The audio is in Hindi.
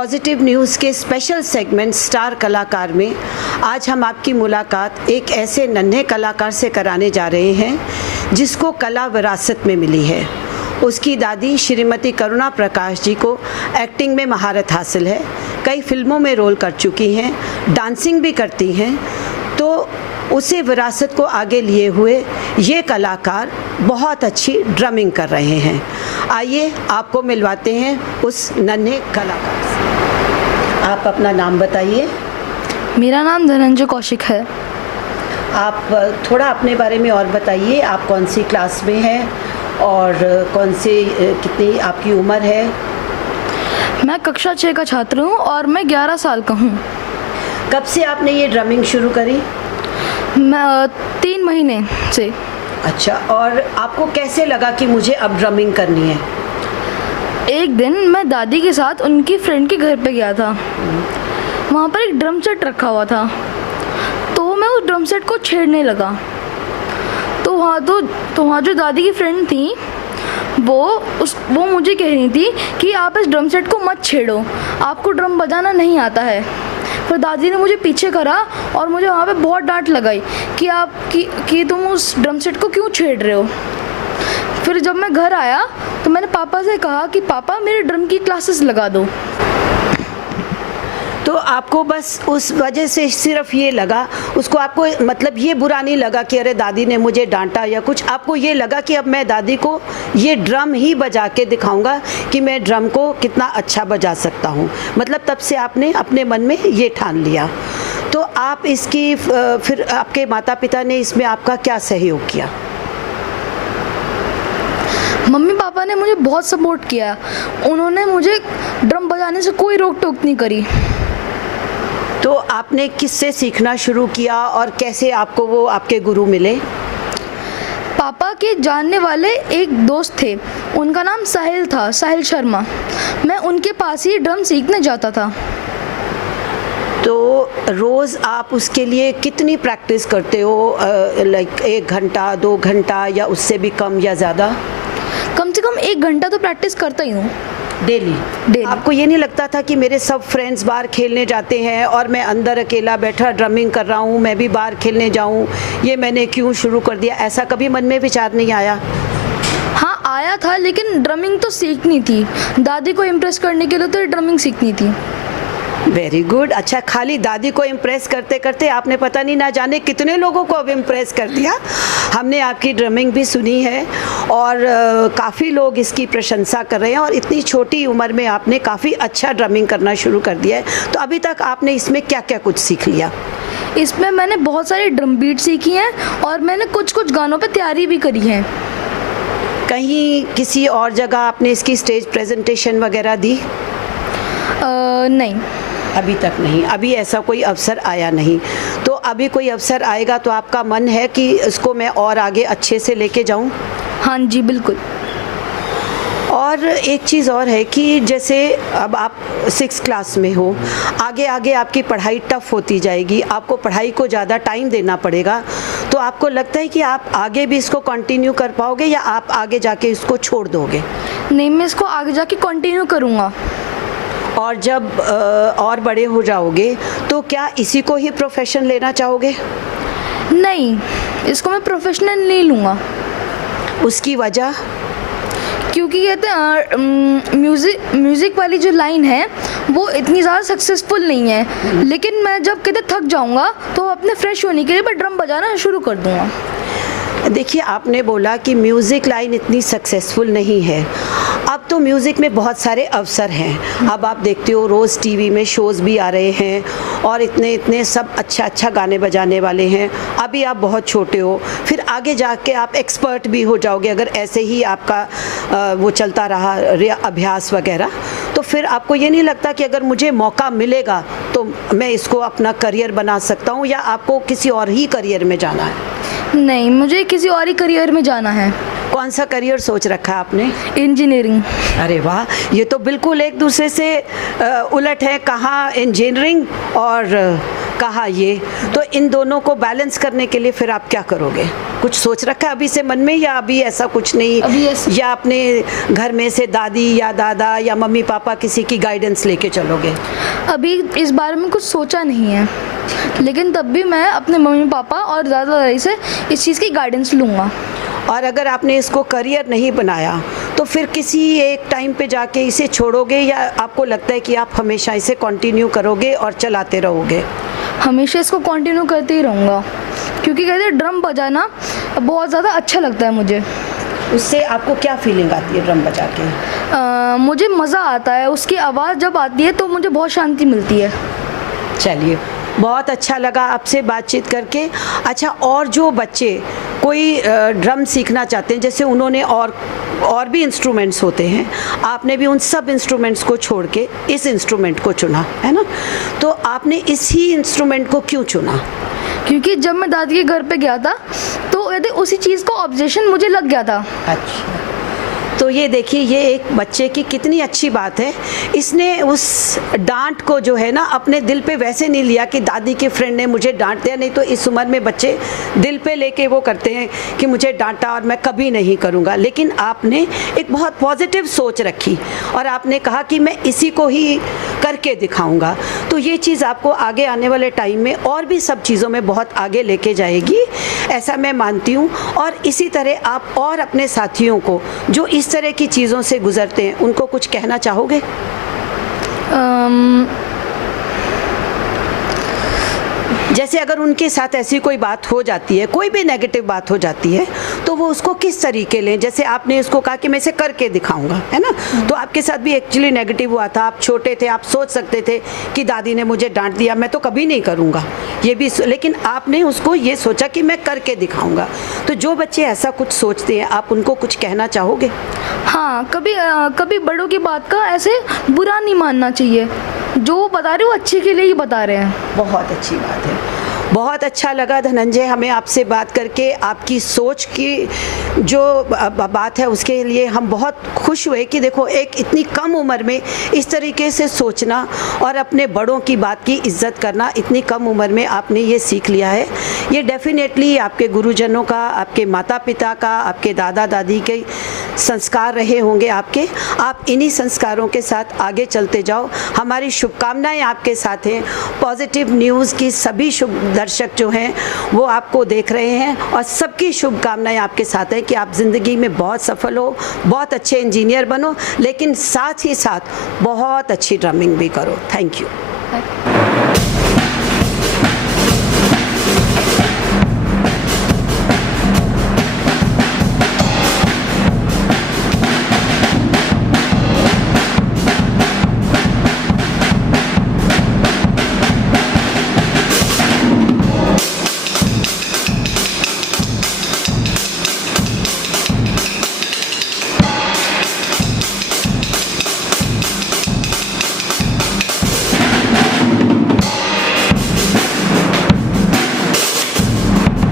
पॉजिटिव न्यूज़ के स्पेशल सेगमेंट स्टार कलाकार में आज हम आपकी मुलाकात एक ऐसे नन्हे कलाकार से कराने जा रहे हैं जिसको कला विरासत में मिली है। उसकी दादी श्रीमती करुणा प्रकाश जी को एक्टिंग में महारत हासिल है, कई फिल्मों में रोल कर चुकी हैं, डांसिंग भी करती हैं। तो उसे विरासत को आगे लिए हुए ये कलाकार बहुत अच्छी ड्रमिंग कर रहे हैं। आइए आपको मिलवाते हैं उस नन्हे कलाकार से। आप अपना नाम बताइए। मेरा नाम धनंजय कौशिक है। आप थोड़ा अपने बारे में और बताइए, आप कौन सी क्लास में हैं और कितनी आपकी उम्र है? मैं कक्षा 6 का छात्र हूँ और मैं 11 साल का हूँ। कब से आपने ये ड्रमिंग शुरू करी? मैं 3 महीने से। अच्छा, और आपको कैसे लगा कि मुझे अब ड्रमिंग करनी है? एक दिन मैं दादी के साथ उनकी फ्रेंड के घर पे गया था। वहाँ पर एक ड्रम सेट रखा हुआ था, तो मैं उस ड्रम सेट को छेड़ने लगा। तो वहाँ जो दादी की फ्रेंड थी वो मुझे कह रही थी कि आप इस ड्रम सेट को मत छेड़ो, आपको ड्रम बजाना नहीं आता है। फिर दादी ने मुझे पीछे करा और मुझे वहाँ पे बहुत डांट लगाई कि तुम उस ड्रम सेट को क्यों छेड़ रहे हो। फिर जब मैं घर आया तो मैंने पापा से कहा कि पापा मेरे ड्रम की क्लासेस लगा दो। तो आपको बस उस वजह से सिर्फ ये लगा, उसको आपको मतलब ये बुरा नहीं लगा कि अरे दादी ने मुझे डांटा या कुछ, आपको ये लगा कि अब मैं दादी को ये ड्रम ही बजा के दिखाऊंगा कि मैं ड्रम को कितना अच्छा बजा सकता हूँ। मतलब तब से आपने अपने मन में ये ठान लिया। तो आप इसकी फिर आपके माता पिता ने इसमें आपका क्या सहयोग किया? मम्मी पापा ने मुझे बहुत सपोर्ट किया। उन्होंने मुझे ड्रम बजाने से कोई रोक टोक नहीं करी। तो आपने किससे सीखना शुरू किया और कैसे आपको वो आपके गुरु मिले? पापा के जानने वाले एक दोस्त थे, उनका नाम साहिल था, साहिल शर्मा। मैं उनके पास ही ड्रम सीखने जाता था। तो रोज़ आप उसके लिए कितनी प्रैक्टिस करते हो? लाइक 1 घंटा, 2 घंटा या उससे भी कम या ज़्यादा? कम से कम 1 घंटा तो प्रैक्टिस करता ही हूँ। डेली? आपको ये नहीं लगता था कि मेरे सब फ्रेंड्स बाहर खेलने जाते हैं और मैं अंदर अकेला बैठा ड्रमिंग कर रहा हूँ, मैं भी बाहर खेलने जाऊँ, ये मैंने क्यों शुरू कर दिया? ऐसा कभी मन में विचार नहीं आया? हाँ आया था, लेकिन ड्रमिंग तो सीखनी थी। दादी को इम्प्रेस करने के लिए तो ड्रमिंग सीखनी थी। Very good. अच्छा, खाली दादी को इम्प्रेस करते करते आपने पता नहीं ना जाने कितने लोगों को अब इम्प्रेस कर दिया। हमने आपकी ड्रमिंग भी सुनी है और काफ़ी लोग इसकी प्रशंसा कर रहे हैं और इतनी छोटी उम्र में आपने काफ़ी अच्छा ड्रमिंग करना शुरू कर दिया है। तो अभी तक आपने इसमें क्या क्या कुछ सीख लिया? इसमें मैंने बहुत सारी ड्रम बीट सीखी हैं और मैंने कुछ गानों पर तैयारी भी करी है। कहीं किसी और जगह आपने इसकी स्टेज प्रेजेंटेशन वगैरह दी? नहीं, अभी तक नहीं। अभी ऐसा कोई अवसर आया नहीं। तो अभी कोई अवसर आएगा तो आपका मन है कि इसको मैं और आगे अच्छे से लेके जाऊं? हाँ जी बिल्कुल। और एक चीज़ और है कि जैसे अब आप 6th क्लास में हो, आगे आगे आपकी पढ़ाई टफ होती जाएगी, आपको पढ़ाई को ज़्यादा टाइम देना पड़ेगा। तो आपको लगता है कि आप आगे भी इसको कंटिन्यू कर पाओगे या आप आगे जाके इसको छोड़ दोगे? नहीं, मैं इसको आगे जाके कंटिन्यू करूँगा। और जब और बड़े हो जाओगे तो क्या इसी को ही प्रोफेशन लेना चाहोगे? नहीं, इसको मैं प्रोफेशनल नहीं लूँगा। उसकी वजह? क्योंकि कहते हैं म्यूज़िक वाली जो लाइन है वो इतनी ज़्यादा सक्सेसफुल नहीं है। लेकिन मैं जब कहते थक जाऊँगा तो अपने फ्रेश होने के लिए मैं ड्रम बजाना शुरू कर दूँगा। देखिए, आपने बोला कि म्यूज़िक लाइन इतनी सक्सेसफुल नहीं है। अब तो म्यूज़िक में बहुत सारे अवसर हैं। अब आप देखते हो रोज़ टीवी में शोज़ भी आ रहे हैं और इतने सब अच्छा गाने बजाने वाले हैं। अभी आप बहुत छोटे हो, फिर आगे जाके आप एक्सपर्ट भी हो जाओगे अगर ऐसे ही आपका वो चलता रहा अभ्यास वगैरह। तो फिर आपको ये नहीं लगता कि अगर मुझे मौका मिलेगा तो मैं इसको अपना करियर बना सकता हूँ, या आपको किसी और ही करियर में जाना है? नहीं, मुझे किसी और ही करियर में जाना है। कौन सा करियर सोच रखा है आपने? इंजीनियरिंग। अरे वाह, ये तो बिल्कुल एक दूसरे से उलट है, कहाँ इंजीनियरिंग और कहाँ ये। तो इन दोनों को बैलेंस करने के लिए फिर आप क्या करोगे? कुछ सोच रखा है अभी से मन में, या अभी ऐसा कुछ नहीं? अभी ऐसा, या अपने घर में से दादी या दादा या मम्मी पापा किसी की गाइडेंस लेके चलोगे? अभी इस बारे में कुछ सोचा नहीं है, लेकिन तब भी मैं अपने मम्मी पापा और दादा दादी से इस चीज़ की गाइडेंस लूँगा। और अगर आपने इसको करियर नहीं बनाया तो फिर किसी एक टाइम पे जाके इसे छोड़ोगे, या आपको लगता है कि आप हमेशा इसे कंटिन्यू करोगे और चलाते रहोगे? हमेशा इसको कंटिन्यू करते ही रहूँगा, क्योंकि कहते हैं ड्रम बजाना बहुत ज़्यादा अच्छा लगता है मुझे। उससे आपको क्या फीलिंग आती है ड्रम बजा के? मुझे मज़ा आता है, उसकी आवाज़ जब आती है तो मुझे बहुत शांति मिलती है। चलिए, बहुत अच्छा लगा आपसे बातचीत करके। अच्छा, और जो बच्चे कोई ड्रम सीखना चाहते हैं, जैसे उन्होंने और भी इंस्ट्रूमेंट्स होते हैं, आपने भी उन सब इंस्ट्रूमेंट्स को छोड़ के इस इंस्ट्रूमेंट को चुना है ना, तो आपने इसी इंस्ट्रूमेंट को क्यों चुना? क्योंकि जब मैं दादी के घर पे गया था तो यदि उसी चीज़ को ऑब्जेक्शन मुझे लग गया था। अच्छा, तो ये देखिए, ये एक बच्चे की कितनी अच्छी बात है। इसने उस डांट को जो है ना अपने दिल पे वैसे नहीं लिया कि दादी के फ्रेंड ने मुझे डांट दिया, नहीं तो इस उम्र में बच्चे दिल पे लेके वो करते हैं कि मुझे डांटा और मैं कभी नहीं करूँगा। लेकिन आपने एक बहुत पॉजिटिव सोच रखी और आपने कहा कि मैं इसी को ही करके दिखाऊँगा। तो ये चीज़ आपको आगे आने वाले टाइम में और भी सब चीज़ों में बहुत आगे लेके जाएगी, ऐसा मैं मानती हूँ। और इसी तरह आप और अपने साथियों को जो इस तरह की चीज़ों से गुजरते हैं, उनको कुछ कहना चाहोगे? जैसे अगर उनके साथ ऐसी कोई बात हो जाती है, कोई भी नेगेटिव बात हो जाती है, तो वो उसको किस तरीके लें? जैसे आपने इसको कहा कि मैं इसे करके दिखाऊंगा, है ना, तो आपके साथ भी एक्चुअली नेगेटिव हुआ था, आप छोटे थे, आप सोच सकते थे कि दादी ने मुझे डांट दिया, मैं तो कभी नहीं करूँगा ये भी, लेकिन आपने उसको ये सोचा कि मैं करके दिखाऊंगा। तो जो बच्चे ऐसा कुछ सोचते हैं, आप उनको कुछ कहना चाहोगे? हाँ, कभी बड़ों की बात का ऐसे बुरा नहीं मानना चाहिए, जो वो बता रहे वो अच्छे के लिए ही बता रहे हैं। बहुत अच्छी बात है, बहुत अच्छा लगा धनंजय हमें आपसे बात करके। आपकी सोच की जो बात है उसके लिए हम बहुत खुश हुए कि देखो, एक इतनी कम उम्र में इस तरीके से सोचना और अपने बड़ों की बात की इज्जत करना, इतनी कम उम्र में आपने ये सीख लिया है। ये डेफिनेटली आपके गुरुजनों का, आपके माता पिता का, आपके दादा दादी के संस्कार रहे होंगे आपके। आप इन्हीं संस्कारों के साथ आगे चलते जाओ। हमारी शुभकामनाएं आपके साथ हैं। पॉजिटिव न्यूज़ की सभी शुभ दर्शक जो हैं वो आपको देख रहे हैं, और सबकी शुभकामनाएं आपके साथ हैं कि आप ज़िंदगी में बहुत सफल हो, बहुत अच्छे इंजीनियर बनो, लेकिन साथ ही साथ बहुत अच्छी ड्रमिंग भी करो। Thank you.